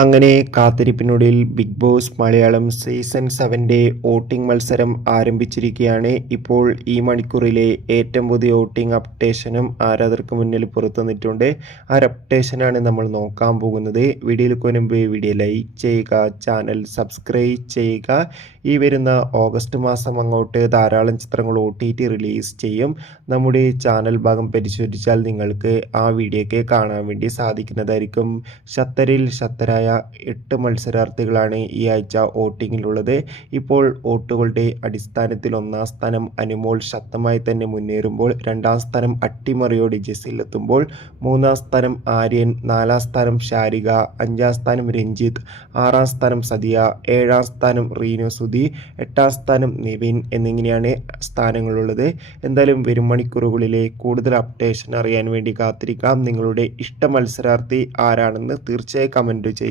അങ്ങനെ കാത്തിരിപ്പിനൊടുവിൽ big boss Malayalam season 7 voting മത്സരം ആരംഭിച്ചിരിക്കുകയാണ്. ഇപ്പോൾ ഈ മണിക്കൂറിലെ ഏറ്റവും പുതിയ വോട്ടിംഗ് അപ്ഡേഷനും ആരാധകർക്ക് മുന്നിൽ പുറത്തുവന്നിട്ടുണ്ട്. ആ അപ്ഡേഷനാണ് നമ്മൾ നോക്കാൻ പോകുന്നത്. വീഡിയോയിലേക്ക് മുൻപ് വീഡിയോ ലൈക്ക് ചെയ്യുക, ചാനൽ സബ്സ്ക്രൈബ് ചെയ്യുക. ഈ വരുന്ന ഓഗസ്റ്റ് മാസം അങ്ങോട്ട് ധാരാളം ചിത്രങ്ങൾ OTT റിലീസ് ചെയ്യും. നമ്മുടെ ചാനൽ ഭാഗം പരിശോധിച്ചാൽ നിങ്ങൾക്ക് ആ വീഡിയോയ്ക്ക് കാണാൻ വേണ്ടി സാധിക്കുന്നതായിരിക്കും. ഷത്തറിൽ ഷത്തരായ 8 മത്സരാർത്ഥികളാണ് ഈ ആഴ്ച വോട്ടിങ്ങിലുള്ളത്. ഇപ്പോൾ വോട്ടുകളുടെ അടിസ്ഥാനത്തിൽ 1-ാം സ്ഥാനം അനുമോൾ ശക്തമായി തന്നെ മുന്നേറുമ്പോൾ 2-ാം സ്ഥാനം അട്ടിമറിയോടെ ജസീൽ എത്തുമ്പോൾ 3-ാം സ്ഥാനം ആര്യൻ, 4-ാം സ്ഥാനം ഷാരിക, 5-ാം സ്ഥാനം രഞ്ജിത്ത്, 6-ാം സ്ഥാനം സദിയ, 7-ാം സ്ഥാനം റീനു സുധി, 8-ാം സ്ഥാനം നിവിൻ എന്നിങ്ങനെയാണ് സ്ഥാനങ്ങളുള്ളത്. എന്തായാലും വരും മണിക്കൂറുകളിലെ കൂടുതൽ അപ്ഡേഷൻ അറിയാൻ വേണ്ടി കാത്തിരിക്കാം. നിങ്ങളുടെ ഇഷ്ട മത്സരാർത്ഥി ആരാണെന്ന് തീർച്ചയായും കമൻറ്റ് ചെയ്യുക.